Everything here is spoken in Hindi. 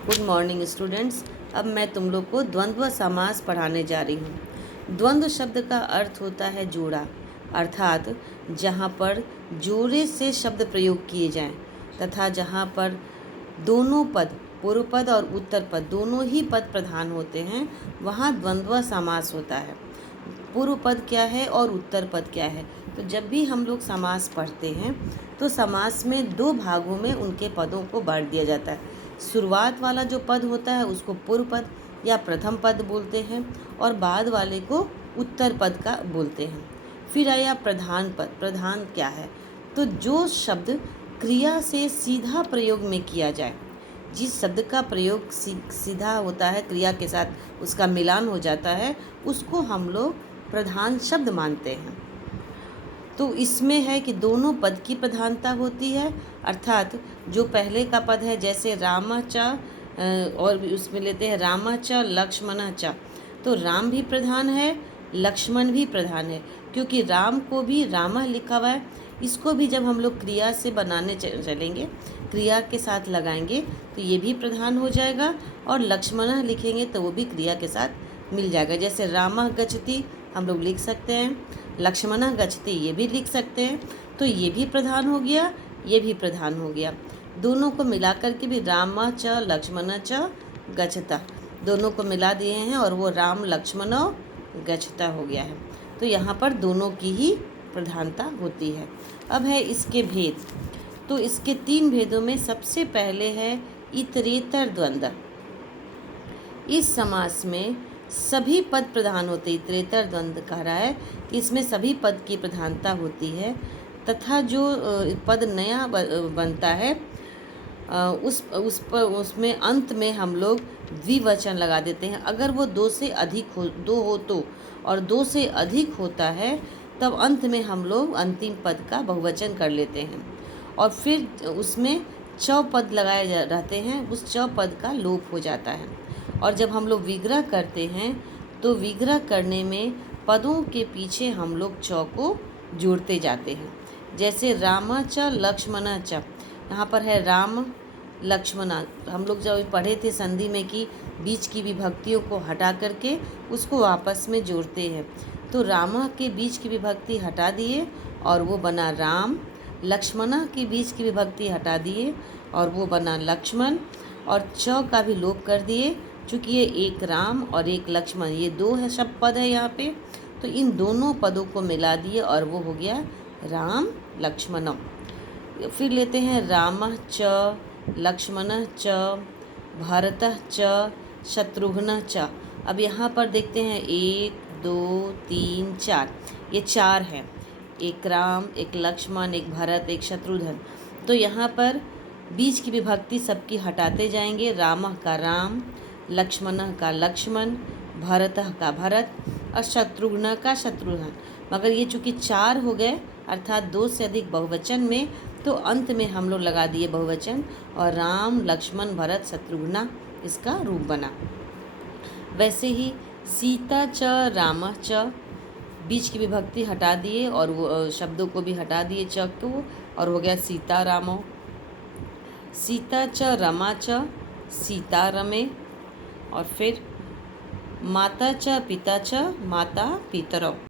Good morning students. अब मैं तुम लोग को द्वंद्व समास पढ़ाने जा रही हूँ। द्वंद्व शब्द का अर्थ होता है जोड़ा, अर्थात जहाँ पर जोड़े से शब्द प्रयोग किए जाएं तथा जहाँ पर दोनों पद, पूर्व पद और उत्तर पद दोनों ही पद प्रधान होते हैं, वहाँ द्वंद्व समास होता है। पूर्व पद क्या है और उत्तर पद क्या है? तो जब भी हम लोग समास पढ़ते हैं तो समास में दो भागों में उनके पदों को बांट दिया जाता है। शुरुआत वाला जो पद होता है उसको पूर्व पद या प्रथम पद बोलते हैं और बाद वाले को उत्तर पद का बोलते हैं। फिर आया प्रधान पद। प्रधान क्या है? तो जो शब्द क्रिया से सीधा प्रयोग में किया जाए, जिस शब्द का प्रयोग सीधा होता है, क्रिया के साथ उसका मिलान हो जाता है, उसको हम लोग प्रधान शब्द मानते हैं। तो इसमें है कि दोनों पद की प्रधानता होती है, अर्थात जो पहले का पद है, जैसे राम च, और भी उसमें लेते हैं राम च लक्ष्मण च, तो राम भी प्रधान है, लक्ष्मण भी प्रधान है, क्योंकि राम को भी राम लिखा हुआ है। इसको भी जब हम लोग क्रिया से बनाने चलेंगे, क्रिया के साथ लगाएंगे, तो ये भी प्रधान हो जाएगा, और लक्ष्मण लिखेंगे तो वो भी क्रिया के साथ मिल जाएगा। जैसे राम गच्छति हम लोग लिख सकते हैं, लक्ष्मण गच्छति ये भी लिख सकते हैं, तो ये भी प्रधान हो गया, ये भी प्रधान हो गया। दोनों को मिलाकर के भी राम च लक्ष्मण च गच्छता, दोनों को मिला दिए हैं और वो राम लक्ष्मण गच्छता हो गया है। तो यहाँ पर दोनों की ही प्रधानता होती है। अब है इसके भेद। तो इसके तीन भेदों में सबसे पहले है इतरेतर द्वंद्व। इस समास में सभी पद प्रधान होते। इतरेतर द्वंद्व कह रहा है कि इसमें सभी पद की प्रधानता होती है, तथा जो पद नया बनता है उसमें अंत में हम लोग द्विवचन लगा देते हैं। अगर वो दो हो तो, और दो से अधिक होता है, तब अंत में हम लोग अंतिम पद का बहुवचन कर लेते हैं, और फिर उसमें च पद लगाए रहते हैं, उस च पद का लोप हो जाता है। और जब हम लोग विग्रह करते हैं तो विग्रह करने में पदों के पीछे हम लोग च को जोड़ते जाते हैं। जैसे राम च लक्ष्मण च, यहाँ पर है राम लक्ष्मण। हम लोग जब पढ़े थे संधि में कि बीच की विभक्तियों को हटा करके उसको आपस में जोड़ते हैं, तो राम के बीच की विभक्ति हटा दिए और वो बना राम, लक्ष्मण के बीच की विभक्ति हटा दिए और वो बना लक्ष्मण, और च का भी लोप कर दिए। चूँकि ये एक राम और एक लक्ष्मण, ये दो है शब्द पद है यहाँ पे, तो इन दोनों पदों को मिला दिए और वो हो गया राम लक्ष्मणम। फिर लेते हैं राम च लक्ष्मण च भरतः च शत्रुघ्न च। अब यहाँ पर देखते हैं 1 2 3 4, ये चार हैं, एक राम, एक लक्ष्मण, एक भरत, एक शत्रुघ्न। तो यहाँ पर बीच की विभक्ति सबकी हटाते जाएंगे। राम का राम, लक्ष्मण का लक्ष्मण, भरतः का भरत और शत्रुघ्न का शत्रुघ्न। मगर ये चूँकि चार हो गए, अर्थात दो से अधिक बहुवचन में, तो अंत में हम लोग लगा दिए बहुवचन और राम लक्ष्मण भरत शत्रुघ्न इसका रूप बना। वैसे ही सीता च राम च, बीच की विभक्ति हटा दिए और वो शब्दों को भी हटा दिए च को, और हो गया सीता रामो। सीता च रमा च सीता रमे, और फिर माता च पिता माता पितरौ।